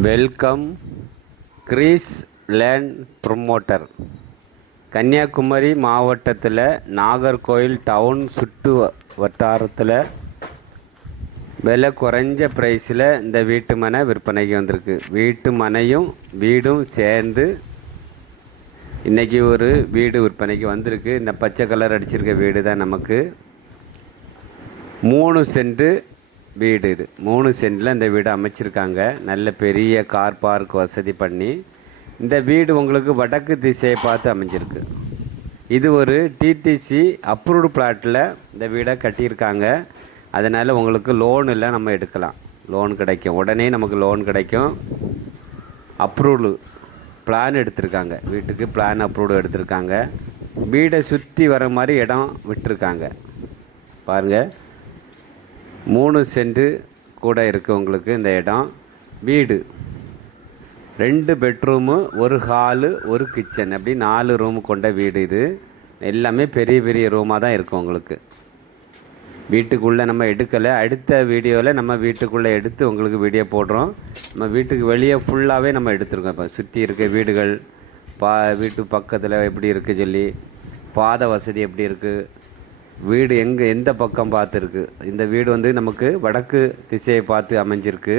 Welcome Grease Land Promoter. Kanniyakumari மாவட்டத்தில் Nagercoil down சுற்று வட்டாரத்தில் விலை குறைஞ்ச ப்ரைஸில் இந்த வீட்டு மனை விற்பனைக்கு வந்திருக்கு. வீட்டு மனையும் வீடும் சேர்ந்து இன்றைக்கி ஒரு வீடு விற்பனைக்கு வந்திருக்கு. இந்த பச்சை கலர் அடிச்சிருக்க வீடு தான் நமக்கு. மூணு சென்ட்டு வீடு இது. மூணு சென்டில் இந்த வீடு அமைச்சிருக்காங்க. நல்ல பெரிய கார் பார்க் வசதி பண்ணி. இந்த வீடு உங்களுக்கு வடக்கு திசையை பார்த்து அமைஞ்சிருக்கு. இது ஒரு டிடிசி அப்ரூவ்டு பிளாட்டில் இந்த வீடை கட்டியிருக்காங்க. அதனால் உங்களுக்கு லோன் இல்லை நம்ம எடுக்கலாம். லோன் கிடைக்கும். உடனே நமக்கு லோன் கிடைக்கும். அப்ரூவ்டு பிளான் எடுத்திருக்காங்க. வீட்டுக்கு பிளான் அப்ரூவ்டு எடுத்திருக்காங்க. வீடை சுற்றி வர மாதிரி இடம் விட்டுருக்காங்க. பாருங்கள் மூணு சென்ட் கூட இருக்குது உங்களுக்கு இந்த இடம். வீடு. ரெண்டு பெட்ரூமு ஒரு ஹாலு ஒரு கிச்சன். அப்படி நாலு ரூம் கொண்ட வீடு இது. எல்லாமே பெரிய பெரிய ரூமாக தான் இருக்கும் உங்களுக்கு. வீட்டுக்குள்ளே நம்ம எடுக்கலை. அடுத்த வீடியோவில் நம்ம வீட்டுக்குள்ளே எடுத்து உங்களுக்கு வீடியோ போடுறோம். நம்ம வீட்டுக்கு வெளியே ஃபுல்லாகவே நம்ம எடுத்துருக்கோம். இப்போ சுற்றி இருக்க வீடுகள் பா வீட்டு பக்கத்தில் எப்படி இருக்குது சொல்லி பாதை வசதி எப்படி இருக்குது வீடு எங்கே எந்த பக்கம் பார்த்துருக்கு? இந்த வீடு வந்து நமக்கு வடக்கு திசையை பார்த்து அமைஞ்சிருக்கு.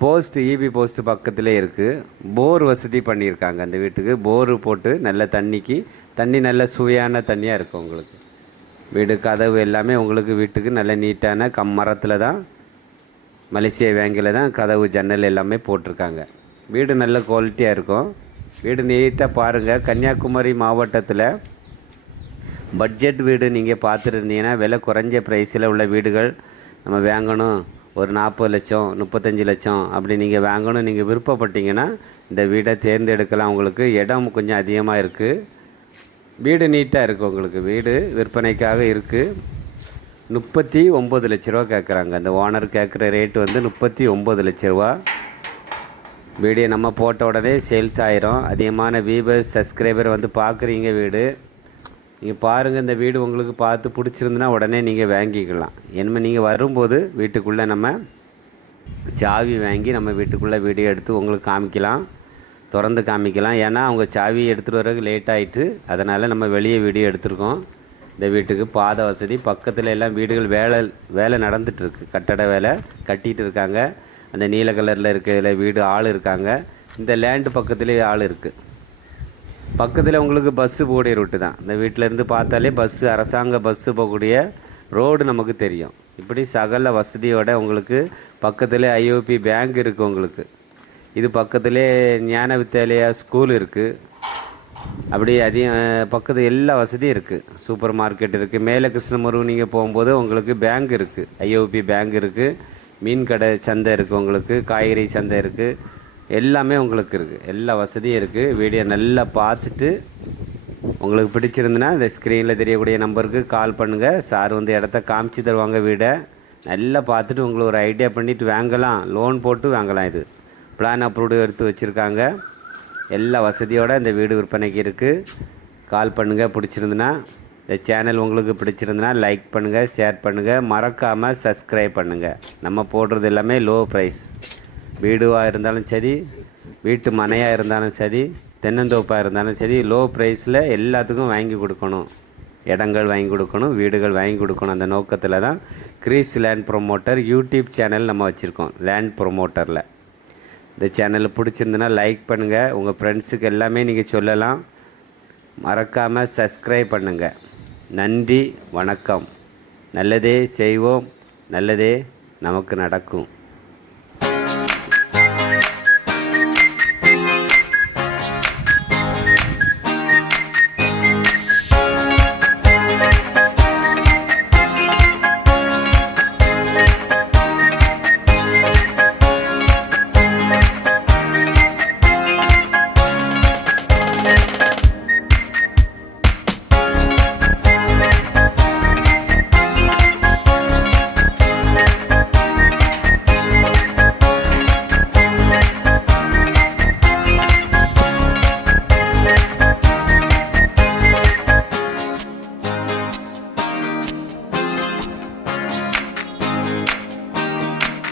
போஸ்ட் இபி போஸ்ட் பக்கத்திலே இருக்குது போர் வசதி பண்ணியிருக்காங்க அந்த வீட்டுக்கு. போர் போட்டு நல்ல தண்ணிக்கு தண்ணி நல்ல சுவையான தண்ணியாக இருக்கும் உங்களுக்கு. வீடு கதவு எல்லாமே உங்களுக்கு வீட்டுக்கு நல்ல நீட்டான கம் மரத்தில் தான் மலேசியா வேங்கில் தான் கதவு ஜன்னல் எல்லாமே போட்டிருக்காங்க. வீடு நல்ல குவாலிட்டியாக இருக்கும். வீடு நீட்டாக பாருங்கள் கன்னியாகுமரி மாவட்டத்தில் பட்ஜெட் வீடு நீங்கள் பார்த்துருந்தீங்கன்னா விலை குறைஞ்ச ப்ரைஸில் உள்ள வீடுகள் நம்ம வாங்கணும். ஒரு நாற்பது லட்சம் முப்பத்தஞ்சு லட்சம் அப்படி நீங்கள் வாங்கணும் நீங்கள் விருப்பப்பட்டீங்கன்னா இந்த வீடை தேர்ந்தெடுக்கலாம். உங்களுக்கு இடம் கொஞ்சம் அதிகமாக இருக்குது வீடு நீட்டாக இருக்குது உங்களுக்கு. வீடு விற்பனைக்காக இருக்குது முப்பத்தி ஒம்பது லட்ச ரூபா கேட்குறாங்க அந்த ஓனர் கேட்குற ரேட்டு வந்து முப்பத்தி ஒம்பது லட்ச ரூபா. வீடியோ நம்ம போட்ட உடனே சேல்ஸ் ஆயிரும். அதிகமான வியூவர்ஸ் சப்ஸ்கிரைபர் வந்து பார்க்குறீங்க வீடு. நீங்கள் பாருங்கள் இந்த வீடு உங்களுக்கு பார்த்து பிடிச்சிருந்துன்னா உடனே நீங்கள் வாங்கிக்கலாம். என்ன நீங்கள் வரும்போது வீட்டுக்குள்ளே நம்ம சாவி வாங்கி நம்ம வீட்டுக்குள்ளே வீடியோ எடுத்து உங்களுக்கு காமிக்கலாம். திறந்து காமிக்கலாம். ஏன்னா அவங்க சாவி எடுத்துகிட்டு வரதுக்கு லேட் ஆகிட்டு அதனால் நம்ம வெளியே வீடியோ எடுத்திருக்கோம். இந்த வீட்டுக்கு பாதை வசதி பக்கத்தில் எல்லாம் வீடுகள் வேலை வேலை நடந்துகிட்ருக்கு கட்டட வேலை கட்டிகிட்டு இருக்காங்க. அந்த நீல கலரில் இருக்கிற வீடு ஆள் இருக்காங்க. இந்த லேண்டு பக்கத்துலேயே ஆள் இருக்குது பக்கத்தில் உங்களுக்கு பஸ்ஸு போகக்கூடிய ரூட்டு தான். இந்த வீட்டிலேருந்து பார்த்தாலே பஸ்ஸு அரசாங்க பஸ்ஸு போகக்கூடிய ரோடு நமக்கு தெரியும். இப்படி சகல வசதியோட உங்களுக்கு பக்கத்தில் ஐஓபி பேங்க் இருக்குது உங்களுக்கு. இது பக்கத்திலே ஞான வித்யாலயா ஸ்கூல் இருக்குது அப்படி அதிகம் பக்கத்து எல்லா வசதியும் இருக்குது சூப்பர் மார்க்கெட் இருக்குது மேலே கிருஷ்ணமுருகு நீங்கள் போகும்போது உங்களுக்கு பேங்க் இருக்குது ஐஓபி பேங்க் இருக்குது மீன் கடை சந்தை இருக்குது உங்களுக்கு. காய்கறி சந்தை இருக்குது எல்லாமே உங்களுக்கு இருக்குது எல்லா வசதியும் இருக்குது வீடியோ நல்லா பார்த்துட்டு உங்களுக்கு பிடிச்சிருந்துன்னா இந்த ஸ்க்ரீனில் தெரியக்கூடிய நம்பருக்கு கால் பண்ணுங்கள் சார் வந்து இடத்த காமிச்சு தருவாங்க வீடை. நல்லா பார்த்துட்டு உங்களுக்கு ஒரு ஐடியா பண்ணிவிட்டு வாங்கலாம். லோன் போட்டு வாங்கலாம் இது. பிளான் அப்ரூவ்டு எடுத்து வச்சுருக்காங்க. எல்லா வசதியோடு இந்த வீடு விற்பனைக்கு இருக்குது கால் பண்ணுங்கள் பிடிச்சிருந்துன்னா இந்த சேனல் உங்களுக்கு பிடிச்சிருந்துன்னா லைக் பண்ணுங்கள் ஷேர் பண்ணுங்கள் மறக்காமல் சப்ஸ்கிரைப் பண்ணுங்கள் நம்ம போடுறது எல்லாமே லோ ப்ரைஸ் வீடுவாக இருந்தாலும் சரி வீட்டு மனையாக இருந்தாலும் சரி தென்னந்தோப்பாக இருந்தாலும் சரி லோ ப்ரைஸில் எல்லாத்துக்கும் வாங்கி கொடுக்கணும். இடங்கள் வாங்கி கொடுக்கணும் வீடுகள் வாங்கி கொடுக்கணும். அந்த நோக்கத்தில் தான் Grease Land Promoter YouTube channel நம்ம வச்சுருக்கோம். லேண்ட் ப்ரொமோட்டரில் இந்த சேனல் பிடிச்சிருந்துன்னா லைக் பண்ணுங்கள் உங்கள் ஃப்ரெண்ட்ஸுக்கு எல்லாமே நீங்கள் சொல்லலாம். மறக்காமல் சப்ஸ்கிரைப் பண்ணுங்கள் நன்றி வணக்கம். நல்லதே செய்வோம். நல்லதே நமக்கு நடக்கும்.